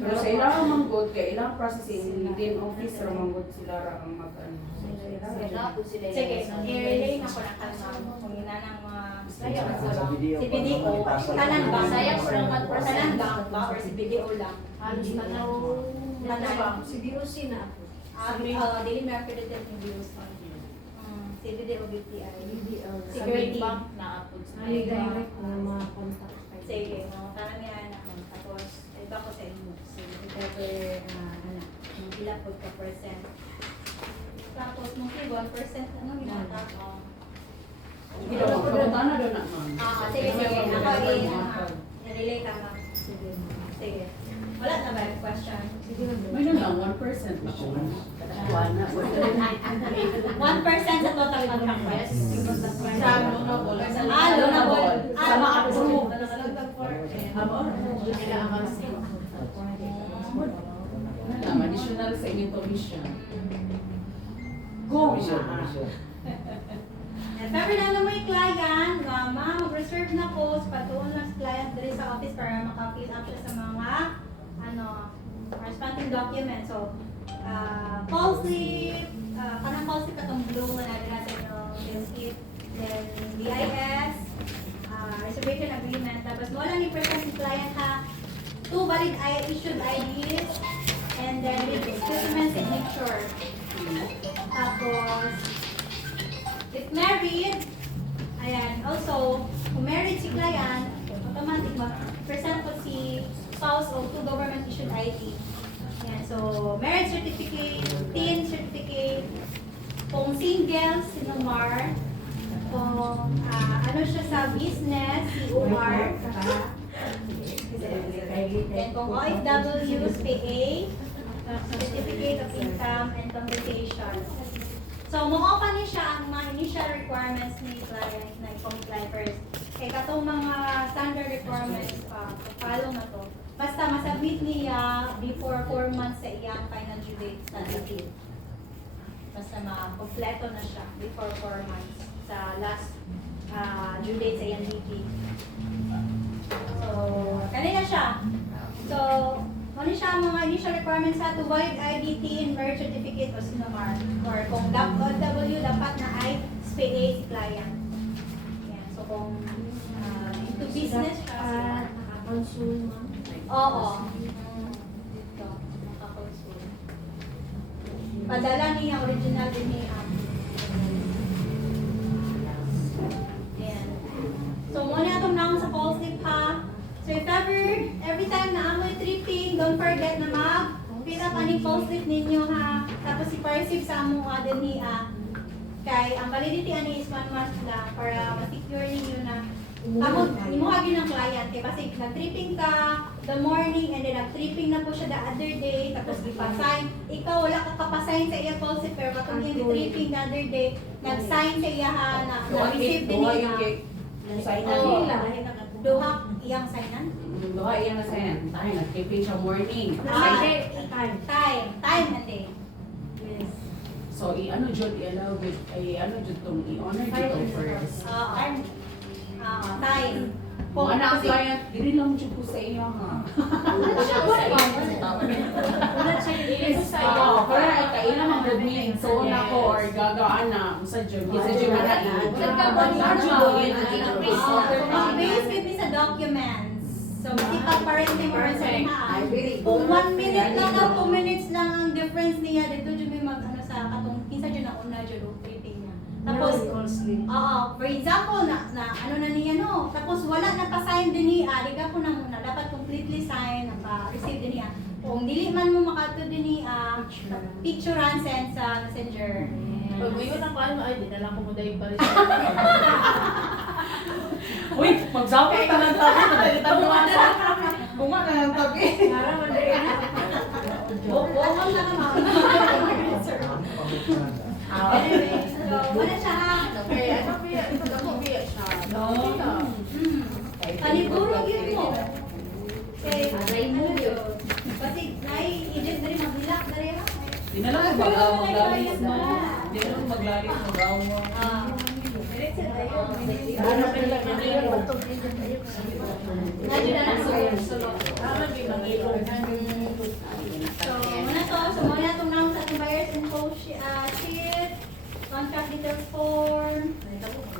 Pero sa ilang manggod, kaya ilang processing, within office ra manggod sila ra ang mag-ano. Sige, i-relay na ko na kanang kung ina ng mga si BDO, tanan bank, tanan bank ba or si BDO lang? Halos tanaw si BOC na ako. Dili may accredited yung BDO. Si BDO BPI. Security. Ay, direct na mga contact. Sige, tanan niya na. Tapos, iba ko sa inyo. If ever, ilan po ka percent. Tapos, mong 1%, ano ginata? Hindi daw magpapatana doon na ma'am. Sige. Ako i-relay ka ma'am. Sige. Wala na ba yung question? May lang 1% na kung wala. 1% sa total contract price. Sa loanable. Loanable. Sa ma-approve. Additional sa inyong commission. Go! If ever na may client, mag-reserve na po, patuon lang sa client dali sa office para maka-fill up siya sa mga corresponding documents. So, call slip, kanang policy pa itong blue na natin yung DMIT, then BIS, reservation agreement, tapos mo lang i-present si client ha, 2 valid issued IDs, and then with document signature. Tapos, if married, ayan, also, kung married si client, automatic mag-present po si spouse o 2 government issued ID. Ayan, so, marriage certificate, teen certificate, kung single, sinumar, kung ano siya sa business, COR, then kung OFW, PA, certificate of income and compensation. So, mo-open niya siya ang mga initial requirements ni client na i-comply first. Kaya katong mga standard requirements, follow na to. Basta masubmit niya before 4 months sa iyang final due date sa DP. Basta ma-kompleto na siya before 4 months sa last due date sa iyang DP. So, kanina siya. So, ano siya ang mga initial requirements sa to void ID, TIN, birth certificate o sinumar. Or kung OFW, dapat na ay SPA si client. Yan. So, kung into business siya, Naka-consume, ma'am. oo. Dito, naka-consume. Padala niya original din niya. Ayan. So, muna itong naong sa call slip ha. So, if ever, every time na amoy tripping, don't forget na mag-fill up aning call slip ninyo ha. Tapos i-receive sa amo din niya. Kay, ang validity ani is 1 month lang para ma-secure ninyo na imuhagin ng client. Kaya kasi nag-tripping ka the morning and then nag-tripping na po siya the other day. Tapos ipa-sign. Ikaw wala ka kapasign sa iya call slip pero katong yung tripping the other day, nag-sign sa iya ha na na-receive din niya. Sign Oo. na. Duha iyang signan. Duha iyang sign. Tayo nag-taping siya morning. Time and day. Yes. So, i-ano jud i-allow with i-ano jud tong i-honor jud tong first. Time. Kung ano ang client, dili lang jud ko sa inyo ha. Oo, para ikaila man jud mi so na ko or gagawaan na usa jud kisa jud manai. Based with sa documents. So, makipag-parenting or sa kung 1 minute lang o 2 minutes lang ang difference niya, dito dyan may mag-ano sa katong, kinsa dyan na una dyan o tripping niya. Tapos, for example, na ano na niya no, tapos wala na pa-sign din niya, liga ko na muna, dapat completely sign, napa-receive din niya. Kung dili man mo makato din niya, picturean send sa messenger. Pag may yun ang paano ay, di na lang kumuday pa rin. Uy, mag-zapit ka ng tabi, madalitan mo asa. Bunga na ng tabi. Bukong lang naman. Anyway, so, wala siya ha. Okay, ano biya? Ako biya siya. Panigurog yun mo. Okay, ano yun? Kasi, nai-agent na rin mag-relax na rin ha. Di na lang maglalis no. Di na lang maglalis magawa. Medyo na lang solo. So, muna itong naman sa ating buyer's info sheet, contract details form,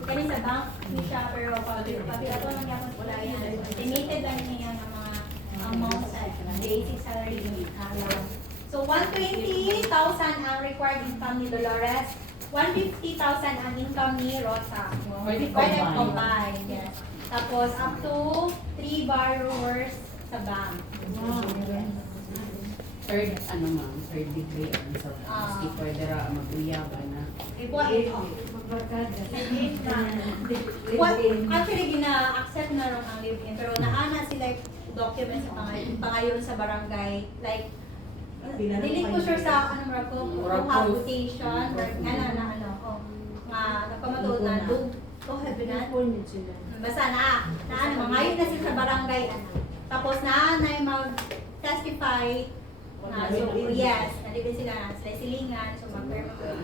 kani sa bank siya, pero pati ako nang yapon wala yan. Estimated lang niya ng mga amounts sa basic salary allowance. So, 120,000 ang required income ni Dolores, 150,000 ang income ni Rosa. Pwede combine. Yes. Tapos, up to 3 borrowers sa bank. Third, ano ma'am, third degree ano sa maski pwede ra mag-uyaban na. Actually, gina-accept na rin ang live-in, pero naana sila documents sa pangayon sa barangay. Like, dili ko sure sa ano mo ko, cohabitation, nga nga napamatuod na basta mangayon na sila sa barangay. Tapos na mag-testify na so yes, nalibin sila silingan, so mag-perma ko.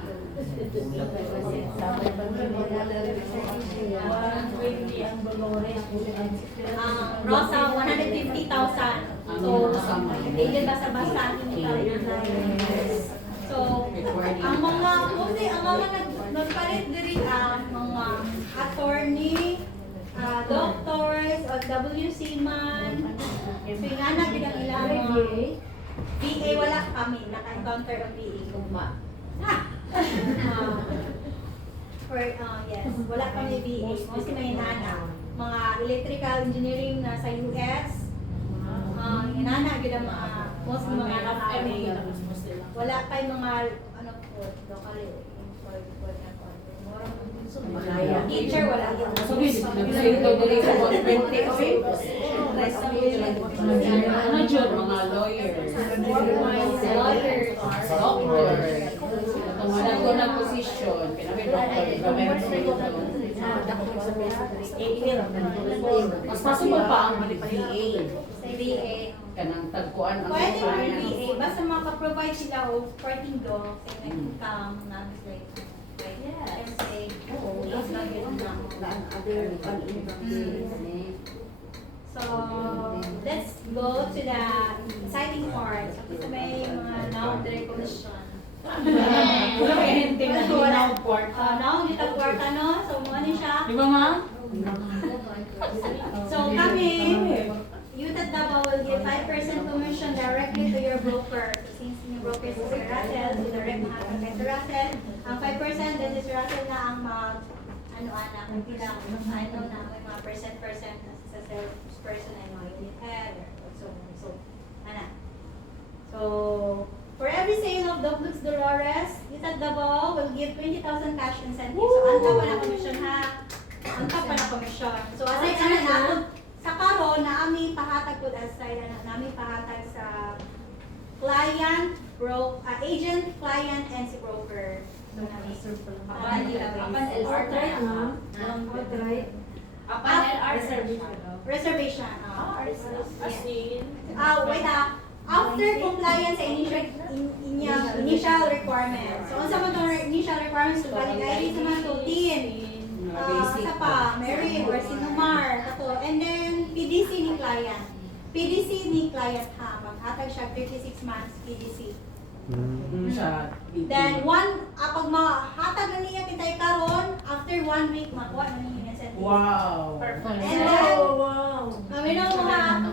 Rosa, 150,000. So, hindi basta-basta. So, So, ang mga nagpalit diri ang mga attorney, doctors, o WC man. So, yung anak din ang ilang mga VA, wala kami. Naka-encounter ang VA. Yes, wala kami VA. Mostly may nana. Mga electrical engineering na sa US. Yung nana, yun ang mga, mostly mga naka-MA. Wala pa yung mga, ano po, local employed po na po. Teacher, wala. So, nag-save daw dili sa 120 ano dyan, mga lawyers, Lawyers. doctor, tumanan ko ng position, pinaka-doctor, mas possible pa ang VA, Sa VA. kanang tagkuan ang Pwede mo yung compliance. VA, basta makaprovide sila o parting do sa income na like, let's say, is not yun na. So, let's go to the exciting part. So, ito may mga now the commission. Wala kaya hinting na now port. Now, dito kwarta, no? So, ano siya? Di ba, ma'am? So, kami, Youth at Davao will give 5% commission directly to your broker. So, since yung broker is Sir Russell, so direct mahatag kay Sir Russell. Ang 5% then si Sir Russell na ang ano-anak, ang bilang, ano na, may mga percent na sa salesperson ay mga unit head, or so, ano. So, for every sale of Doc Lux Dolores, Youth at Davao will give 20,000 cash incentive. So, ang pa na commission ha. Ang pa na commission. So, aside na natin, sa karon na aming pahatag po aside na namin pahatag sa client, agent, client, and si broker. So, namin. Outright, ma'am. Outright. Reservation. As in, Wait after compliance sa initial requirements. So, unsa man tong initial requirements to valid ID sa mga 13. Sa pa, Mary or Sinumar, kato. And then, PDC ni client. PDC ni client ha, maghatag siya 36 months PDC. Then, pag mahatag na niya kitay karon, after 1 week, makuha na niya yung incentive. Wow! And then, kami na mga,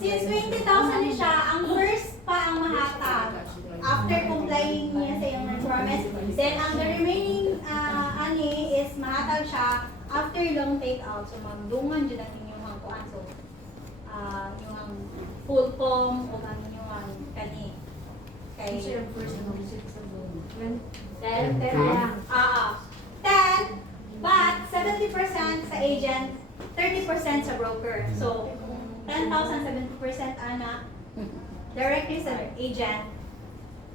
since 20,000 ni siya, ang first pa ang mahatag. After complying niya sa iyong requirements, then ang the remaining ani is mahatag siya after long take out. So magdungan dyan ang inyong mga kuan. So yung full form o ang inyong kani. Kay 10 but 70% sa agent, 30% sa broker. So 10,000, 70% ana directly sa agent,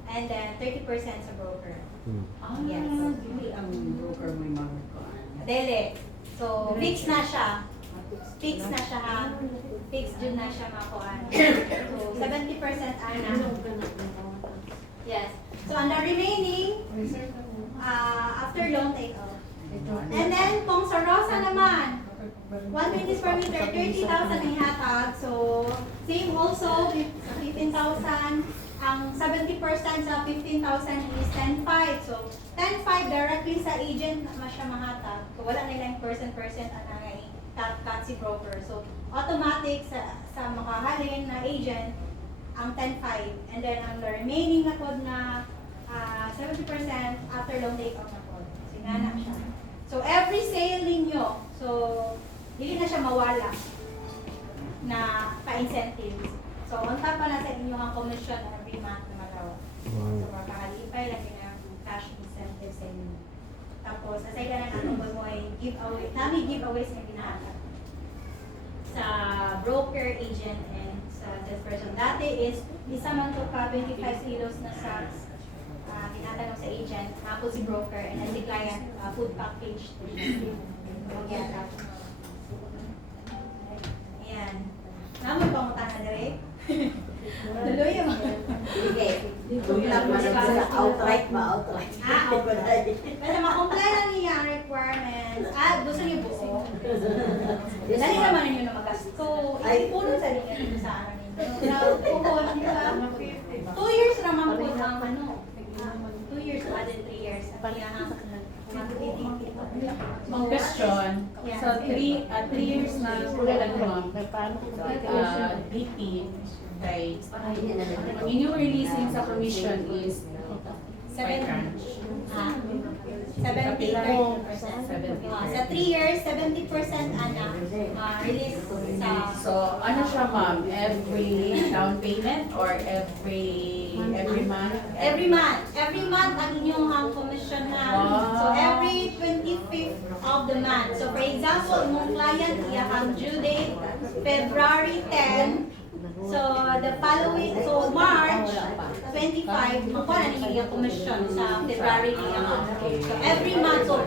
and then 30% sa broker. Yes. Hindi ang broker may mga Dele. So, fix na siya. Fix na siya ha. Fix dun na siya makuhaan. So, 70% ana. Yes. So, ang the remaining, after loan take off. And then, kung sa Rosa naman, 120 square meter, 30,000 ang ihatag. So, same also, 15,000. Ang 70% sa 15,000 is 10.5. So, 10.5 directly sa agent na siya mahatag. So, wala nilang percent ang cut si broker. So, automatic sa makahalin na agent, ang 10.5. And then, ang remaining na pod na 70% after long take off na pod. So, nga na siya. So, every sale ninyo, so, hindi na siya mawala na pa-incentives. So, on top pa na sa inyo ang commission every month na magawa. So, makakalipay lang yun ang cash incentives sa inyo. Tapos, aside ka na natin mo ay giveaway. Nami giveaways na ginahatag sa broker, agent, and sa salesperson. Dati is, isa man to ka 25 kilos na sacks tinatanong sa agent, tapos si broker, and then si client, food package. Ayan. Ayan. Naman pa mo na direct? Tuloy yung outright ba? Outright. outright. Basta makomply lang niya ang requirements. Gusto niyo buo. Dali naman ninyo na magasto. Puno sa ninyo sa ano ninyo. Puno, di ba? 2 years naman po ang more than 3 years. Ang question, Yeah. sa 3 years na ma'am, DP, kay, ang inyong releasing sa commission is 70%. 70. Sa 3 years, 70% release sa... So, ano siya ma'am? Every down payment or every month? Every month ang inyong commission na. Wow. So every 25th of the month. So for example, imong client iyang due date February 10. So the following, so March 25, makuha na ninyo yung commission sa February niya. So every month, so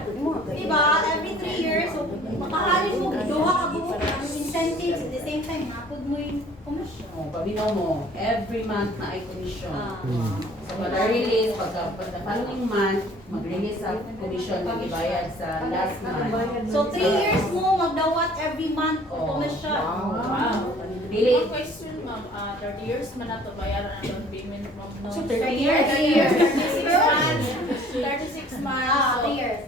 diba, every 3 years, so makahalin mo, duha ka buo ang incentives at the same time, mapod mo yung commission. Oh, pabinaw mo, every month na ay commission. Ah. So, pag-release, pag the following month, mag-release sa commission na ibayad sa last month. So 3 years mo, magdawat every month Oh, commission. wow. One Dili, question, ma'am. 30 years man na to bayaran ang down payment, ma'am. No? So, 30 years. 36 months. 36 months. Ah, So, 3 years.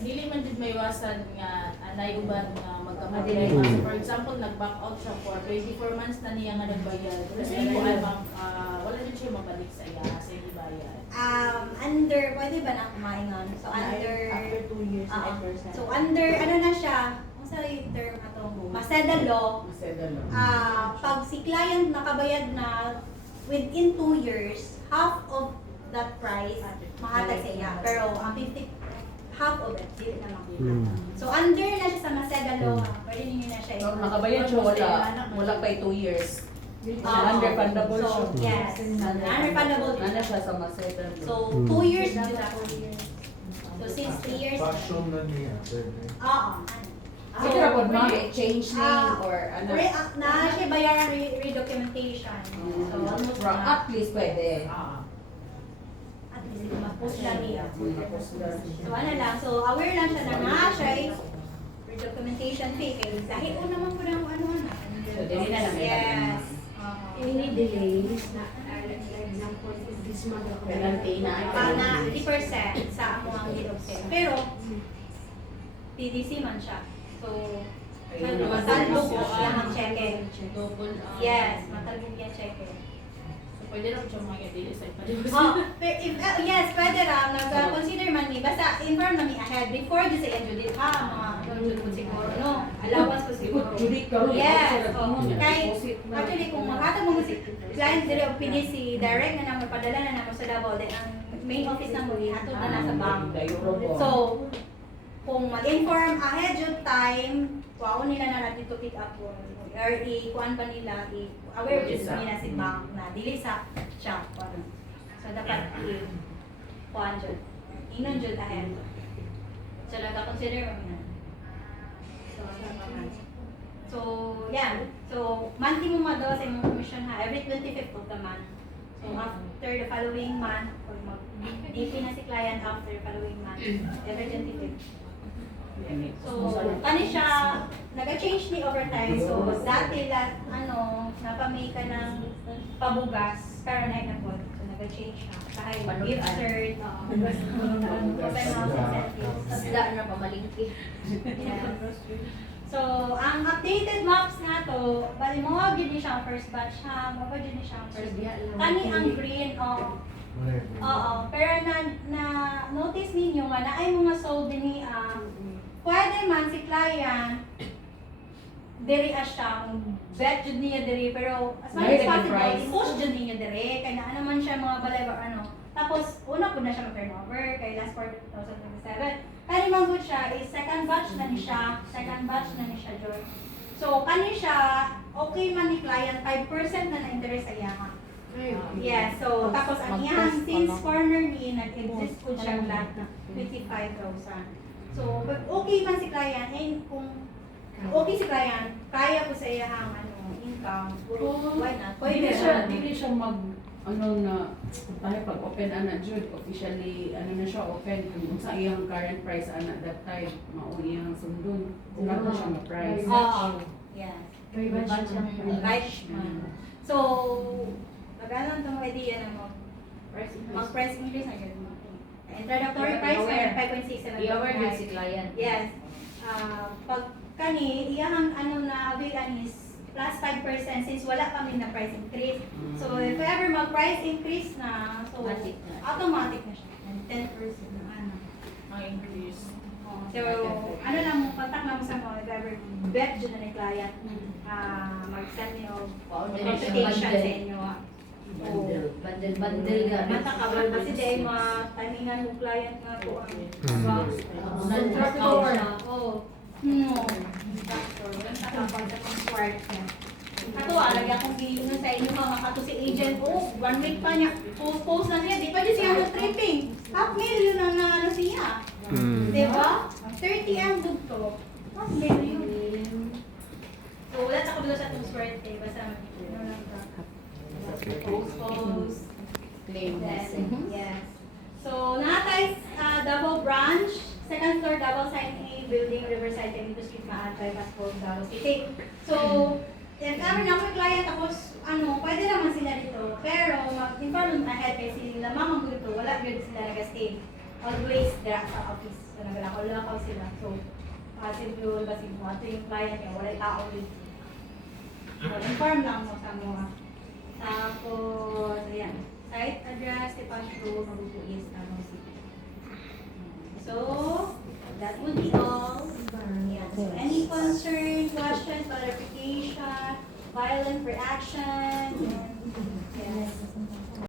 dili man jud may iwasan nga anay uban nga Madili. magkamadili. So, for example, nag-back out siya for 24 months na niya nga nagbayad. Kasi po ay ma'am, wala din siya mabalik sa iya sa ibayad. Pwede ba na kumaingon? So After 2 years, Ah, 9%. so under, ano na siya, kung sa yung term na to, Maseda law, masedalo. pag si client nakabayad na within 2 years, half of that price, mahatag sa iya. Pero ang 50, half of it, dili na lang. So under na siya sa Maseda law, pwede ninyo na siya So, nakabayad siya, wala pa 2 years. Non-refundable So, siya. yes. Non-refundable. Ano siya sa masedalo? So 2 years na siya. So since 3 years, Passion na niya. oo. Sige ra pod ma'am, change name or ano? Na siya bayaran redocumentation. So almost na. At least pwede. At least ma-post lang niya. Mm. So ano lang, so aware lang siya na siya is redocumentation fee. Kaya dahil ko naman po ng ano. So, dili na lang. Yes. Any delays na, example, this month ako Penalty na ay Na 50% sa amo ang gilopin. Pero, PDC man siya. So, matalbog siya ang cheque. Double, Yes, matalbog yung cheque. So, pwede lang siya mga dili sa ipadibos. Pero if, yes, pwede lang. Nag-consider man ni. Basta inform na mi ahead. Before di sa Judith ha, mga Judith ko siguro, no? Allowance ko siguro. Judik ka rin. Yes. Kay, actually, kung maghatag mo si client dire o PDC, direct na naman, padala na naman sa Davao. Then, ang main office na mo, ihatod na nasa bank. So, kung mag-inform ahead yung time, kuwaon nila na natin to pick up or kuan ba nila, aware just nila si bank na dili sa shop. So, dapat kuan dyan. Inon dyan ahead. So, nagka-consider mo na. So, yan. So, monthly mo madaw sa imong commission ha, every 25th of the month. So, after the following month, or mag-DP na si client after the following month, every 25th. So, kani siya, nag-change ni overtime. So, dati napamay ka ng pabugas, pero na po. So, nag-change siya. Kahit gift cert, open house incentives. Tasda na pamalingki. Yeah. So, ang updated maps na to, bali mo wag yun siya ang first batch ha, wag yun siya ang first batch. Kani ang green, oo. Pero na notice ninyo nga na ay mga sold ni pwede man si client diri siyang bet jud niya diri pero as much as Negative possible price. i-push jud niya diri kay naa naman siya mga balay tapos una po na siya mag-turnover kay last quarter 2027 kani man gud siya is second batch na ni siya Joy. So kani siya okay man ni client 5% na na-interest sa iya ha. Yeah, so tapos ang iyang since corner ni nag-exist po siya lahat na 25,000. So, okay man si client, and kung okay si client, kaya ko sa iyang income, why not? Pwede siya mag tayo pag open ana jud officially na siya open kung sa iyang current price ana that time mao iyang sundon sila na siya ma-price. Yeah. Very much. Right. So, magandang itong idea na mag-price increase na yun. Introductory Dapat price i-aware. 5.6 I-aware din si client. Yes. Pag kani, iyang ano na avail is plus 5% since wala kami na price increase. So if ever mag-price increase na, so Automatic na. automatic na siya. And 10% na ano. Ang increase. So, ano lang mo, contact lang mo sa mga if ever bet dyan na ni client, mag-send niyo consultation sa inyo. Bundle nga. Matakawal kasi dahil mataningan mo client nga po ang Non-tractor. Oo. No. Tractor. Walang takapal sa pang-swart niya. Kato, alagay akong gilingan sa inyo mga kato si agent. Oh, 1 week pa niya. Post na siya. Di pa di siya mag-tripping. $500,000 ang ano siya. Diba? 30 ang dugto. $500,000. So, wala sa kabila sa itong swerte. Basta ano lang ka. Post. Claim. Yes. So, natay double branch, second floor double side A building Riverside Benito Street Maat bypass Post Davao City. So, if ever na may client tapos ano, pwede naman sila dito. Pero mag-inform ahead kay sila mamang dito, wala gyud sila nag-stay. Always dira sa office. So, nagalakaw sila. So, possible ba si mo ato yung client niya, wala tao dito. So, inform lang mo sa mga. Tapos, ayan. Site address, Depache Road, Mabuto East, Davao City. So, that would be all. Yeah. So, any concern, question, clarification, violent reaction, and yes.